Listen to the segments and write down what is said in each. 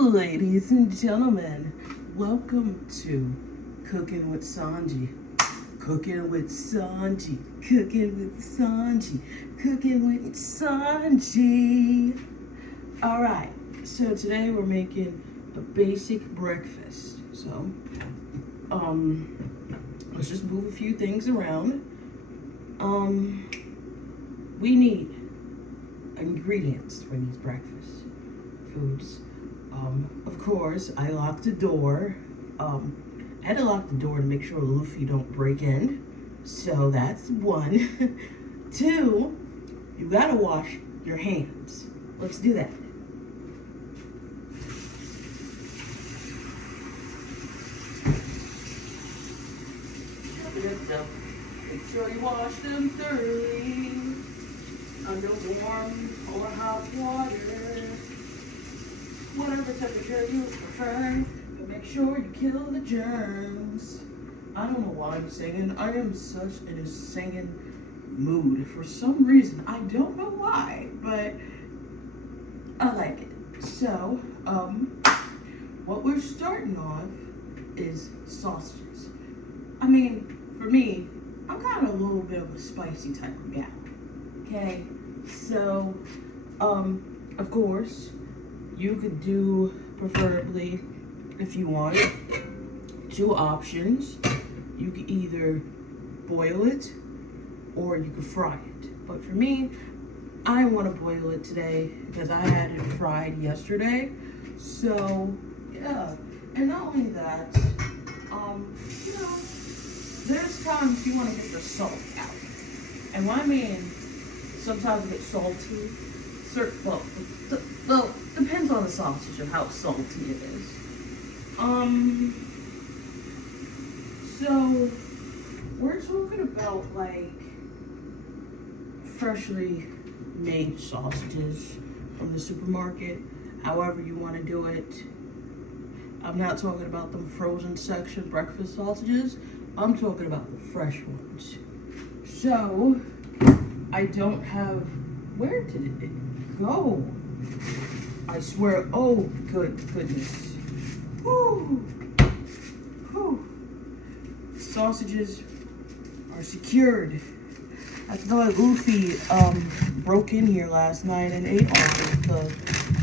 Ladies and gentlemen, welcome to Cooking with Sanji. Cooking with Sanji. Cooking with Sanji. Cooking with Sanji. Alright, so today we're making a basic breakfast. So, let's just move a few things around. We need ingredients for these breakfast foods. Of course, I locked the door. I had to lock the door to make sure Luffy don't break in. So that's one. Two, you gotta wash your hands. Let's do that. Make sure you wash them thoroughly under warm or hot water. Whatever temperature you prefer, but make sure you kill the germs. I don't know why I'm singing. I am such in a singing mood for some reason. I don't know why, but I like it. So, what we're starting off is sausages. I mean, for me, I'm kind of a little bit of a spicy type of gal. Okay, so, of course, you could do, preferably, if you want, two options. You could either boil it or you could fry it. But for me, I want to boil it today because I had it fried yesterday. So, yeah. And not only that, you know, there's times you want to get the salt out. And what I mean, sometimes it gets salty. Well, depends on the sausage and how salty it is. So we're talking about like freshly made sausages from the supermarket, however you want to do it. I'm not talking about them frozen section breakfast sausages. I'm talking about the fresh ones. So I don't have, where did it go? I swear, oh goodness. Whew. Whew. Sausages are secured. I thought Luffy broke in here last night and ate all of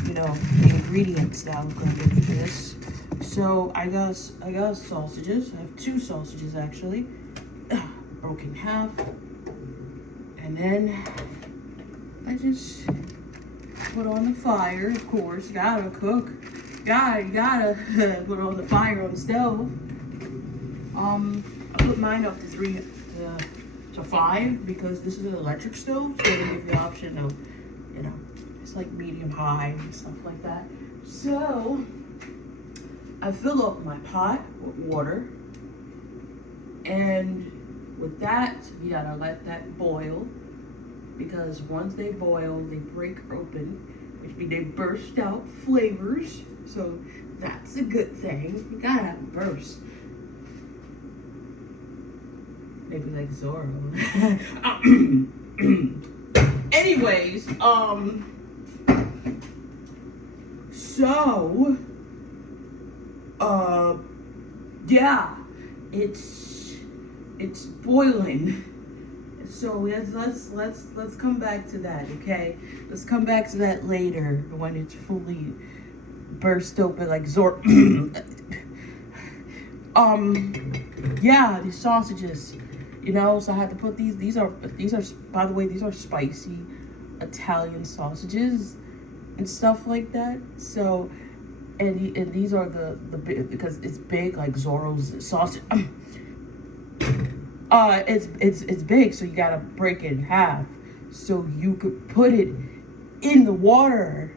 the ingredients that I was gonna do for this. So I got sausages. I have two sausages actually. Broken in half. And then I just put on the fire, of course. Gotta cook. You gotta put on the fire on the stove. I put mine up to 5 because this is an electric stove, so they give you the option of, it's like medium high and stuff like that. So I fill up my pot with water, and with that, you gotta let that boil, because once they boil, they break open, which means they burst out flavors. So that's a good thing. You gotta have a burst. Maybe like Zorro. Anyways, so, yeah, it's boiling. So let's come back to that, okay? Let's come back to that later when it's fully burst open like Zorro. Yeah, these sausages, so I had to put these are, by the way, these are spicy Italian sausages and stuff like that. So, and these are the because it's big, like Zorro's sausage. It's big, so you gotta break it in half so you could put it in the water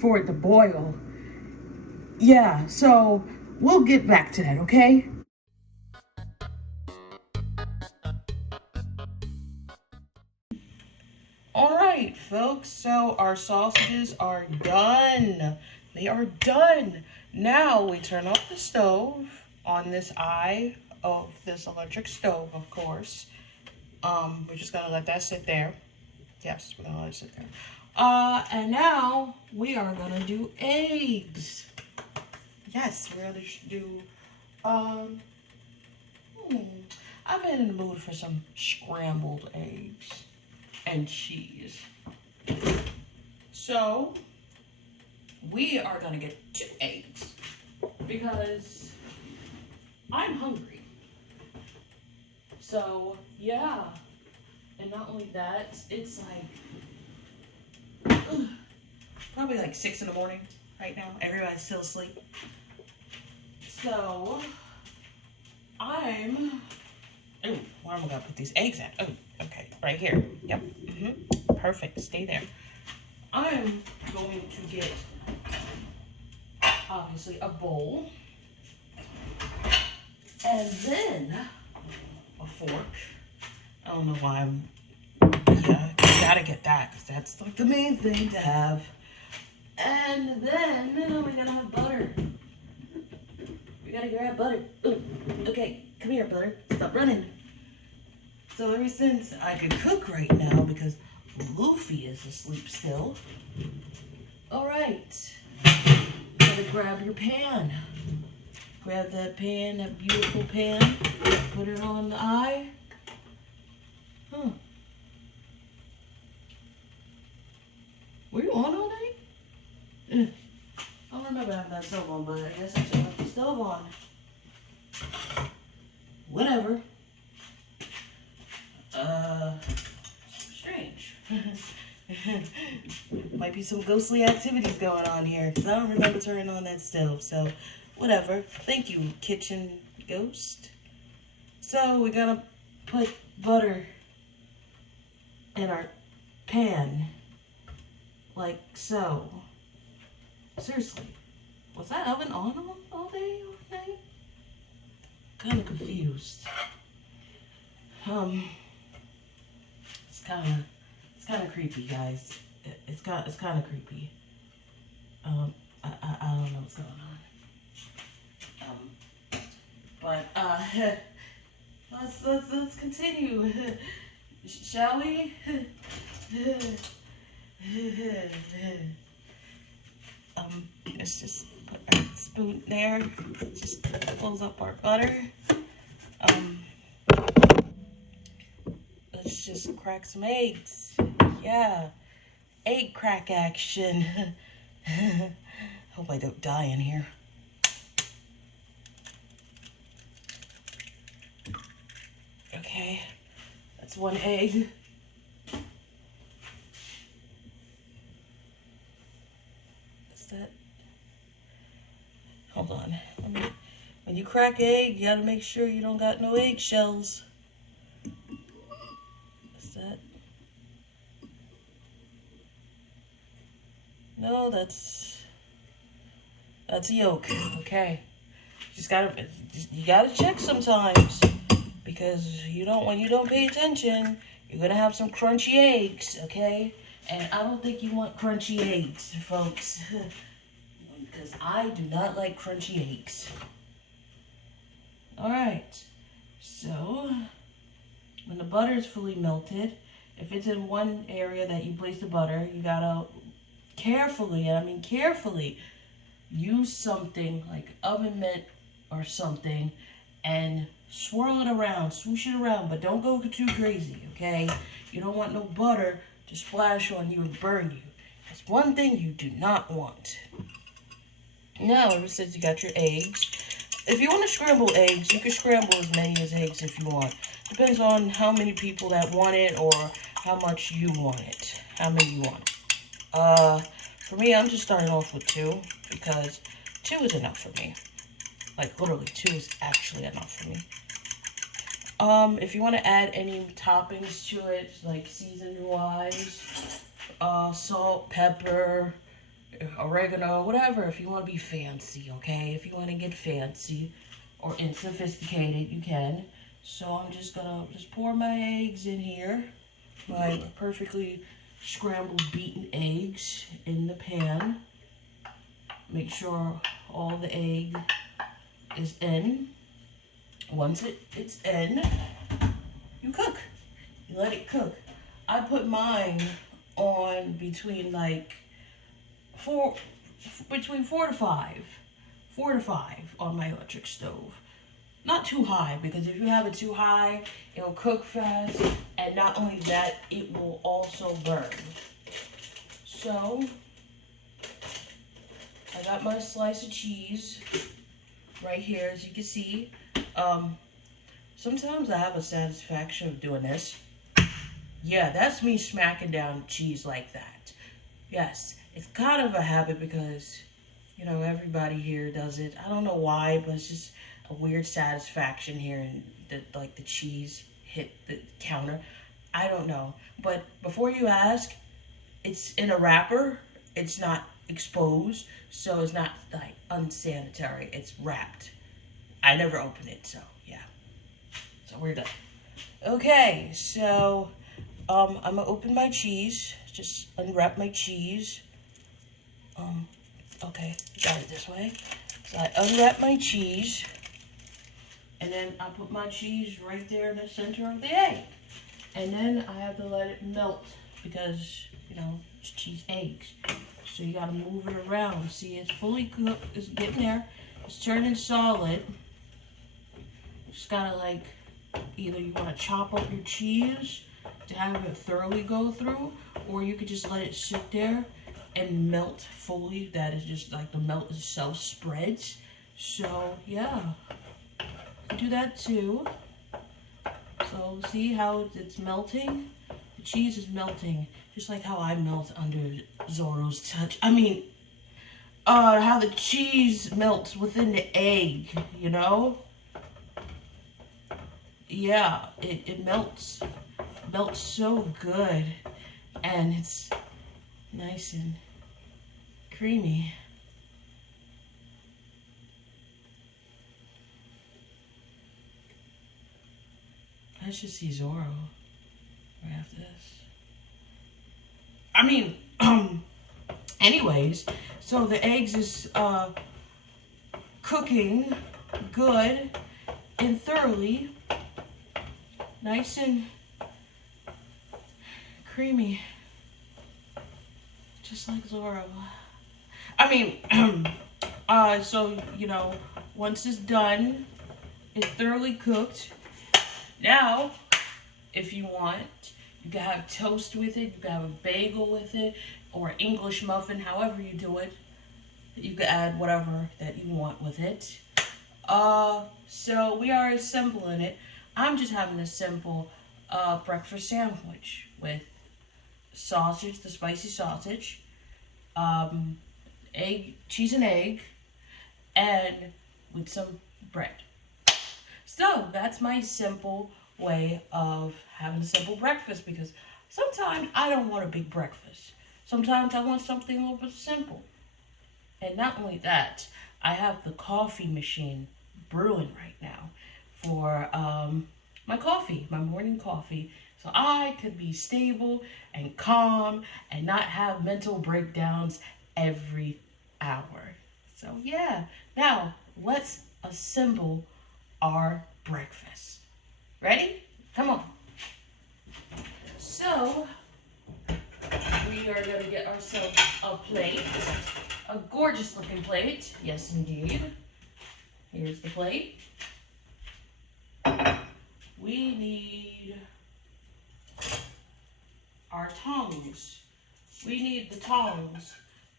for it to boil. Yeah, so we'll get back to that, okay? All right, folks, so our sausages are done. They are done. Now we turn off the stove on this eye of this electric stove, of course. We're just gonna let that sit there. Yes, we're gonna let it sit there. And now we are gonna do eggs. yes, we're gonna do, um, I've been in the mood for some scrambled eggs and cheese. So, we are gonna get 2 eggs because I'm hungry. So, yeah. And not only that, it's like, probably like 6 in the morning right now. Everybody's still asleep. So, oh, where am I gonna put these eggs at? Oh, okay, right here. Yep, perfect, stay there. I'm going to get, obviously, a bowl. And then, a fork. I don't know why yeah, you gotta get that, because that's like the main thing to have. And then, we're gonna have butter. We gotta grab butter. Ooh, okay, come here, butter. Stop running. So ever since I can cook right now, because Luffy is asleep still. All right, gotta grab your pan. Grab that pan, that beautiful pan. Put it on the eye. Huh. Were you on all night? I don't remember having that stove on, but I guess I should have the stove on. Whatever. Strange. Might be some ghostly activities going on here, because I don't remember turning on that stove, so whatever. Thank you, kitchen ghost. So we're gonna put butter in our pan, like so. Seriously, was that oven on all day, all night? Kind of confused. It's kind of creepy, guys. It's kind of creepy. I don't know what's going on. But let's continue, shall we? Let's just put our spoon there. Just close up our butter. Let's just crack some eggs. Yeah, egg crack action. Hope I don't die in here. Okay, that's 1 egg. Is that? Hold on. When you crack egg, you gotta make sure you don't got no eggshells. Is that? No, that's yolk. Okay. You gotta check sometimes, because when you don't pay attention, you're gonna have some crunchy eggs, okay? And I don't think you want crunchy eggs, folks, because I do not like crunchy eggs. All right. So when the butter is fully melted, if it's in one area that you place the butter, you gotta carefully, and I mean carefully, use something like oven mitt or something and swirl it around, swoosh it around, but don't go too crazy, okay? You don't want no butter to splash on you and burn you. That's one thing you do not want. Now, ever since you got your eggs, if you want to scramble eggs, you can scramble as many eggs if you want. Depends on how many people that want it or how much you want it, how many you want. For me, I'm just starting off with 2 because 2 is enough for me. Like, literally, 2 is actually enough for me. If you want to add any toppings to it, like season-wise, salt, pepper, oregano, whatever, if you want to be fancy, okay? If you want to get fancy or sophisticated, you can. So I'm just gonna pour my eggs in here, my perfectly scrambled beaten eggs in the pan. Make sure all the egg is in. Once it's in, you cook. You let it cook. I put mine on between 4 to 5 4 to 5 on my electric stove. Not too high, because if you have it too high, it'll cook fast, and not only that, it will also burn. So, I got my slice of cheese right here, as you can see. Sometimes I have a satisfaction of doing this. Yeah, that's me smacking down cheese like that. Yes, it's kind of a habit because, you know, everybody here does it. I don't know why, but it's just a weird satisfaction hearing the cheese hit the counter. I don't know. But before you ask, it's in a wrapper. It's not exposed, so it's not like unsanitary. It's wrapped. I never open it, so yeah. So we're done. Okay, so I'm gonna open my cheese. Just unwrap my cheese. Okay, got it this way. So I unwrap my cheese, and then I put my cheese right there in the center of the egg. And then I have to let it melt because, you know, it's cheese eggs. So you gotta move it around. See, it's fully cooked, it's getting there. It's turning solid. Just gotta like, either you wanna chop up your cheese to have it thoroughly go through, or you could just let it sit there and melt fully. That is just like the melt itself spreads. So yeah, do that too. So see how it's melting? The cheese is melting, just like how I melt under Zorro's touch. I mean, how the cheese melts within the egg, you know? Yeah, it melts so good, and it's nice and creamy. I should see Zorro right after this. I mean, anyways, so the eggs is cooking good and thoroughly, nice and creamy, just like Zorro. I mean, so, you know, once it's done, it's thoroughly cooked. Now, if you want, you can have toast with it, you can have a bagel with it, or an English muffin, however you do it. You can add whatever that you want with it. So we are assembling it. I'm just having a simple breakfast sandwich with sausage, the spicy sausage, egg, cheese and egg, and with some bread. So that's my simple way of having a simple breakfast, because sometimes I don't want a big breakfast. Sometimes I want something a little bit simple. And not only that, I have the coffee machine brewing right now for my coffee, my morning coffee. So I could be stable and calm and not have mental breakdowns every hour. So yeah, now let's assemble our breakfast. Ready? Come on. So we are going to get ourselves a plate. A gorgeous looking plate. Yes, indeed. Here's the plate. We need our tongs. We need the tongs.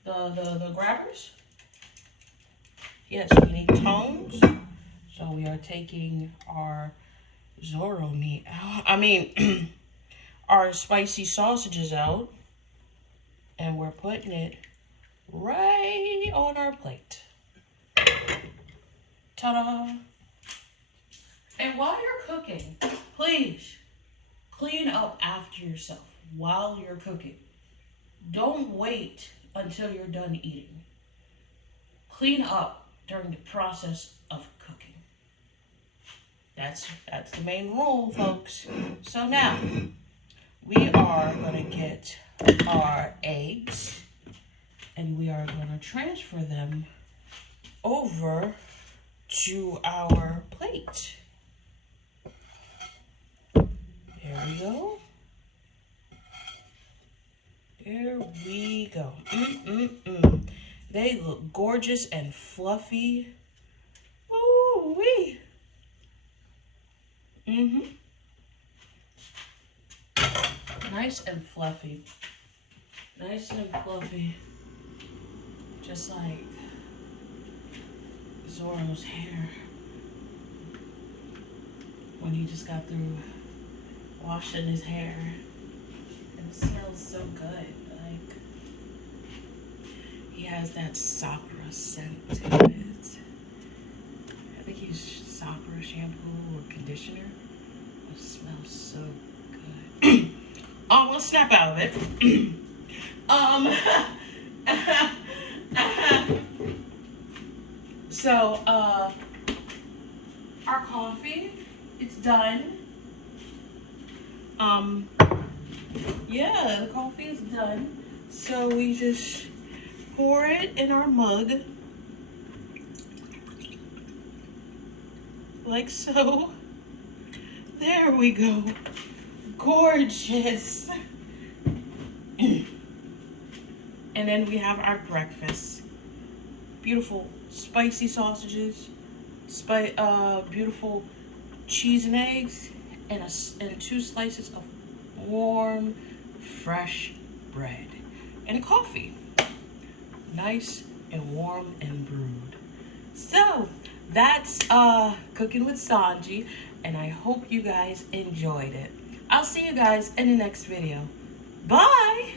The grabbers. Yes, we need tongs. So we are taking our Zorro meat out. I mean, our spicy sausages out. And we're putting it right on our plate. Ta-da! And while you're cooking, please clean up after yourself while you're cooking. Don't wait until you're done eating. Clean up during the process of cooking. That's the main rule, folks. So now, we are going to get our eggs, and we are going to transfer them over to our plate. There we go. There we go. They look gorgeous and fluffy. Ooh wee. Nice and fluffy. Nice and fluffy. Just like Zoro's hair when he just got through washing his hair. And it smells so good. Like, he has that Sakura scent to it. I think he's Sakura shampoo or conditioner. It smells so good. Oh, we'll snap out of it. So, our coffee, it's done. Yeah, the coffee is done. So we just pour it in our mug. Like so. There we go. Gorgeous. And then we have our breakfast. Beautiful spicy sausages, beautiful cheese and eggs, and 2 slices of warm, fresh bread, and coffee. Nice and warm and brewed. So that's cooking with Sanji, and I hope you guys enjoyed it. I'll see you guys in the next video. Bye.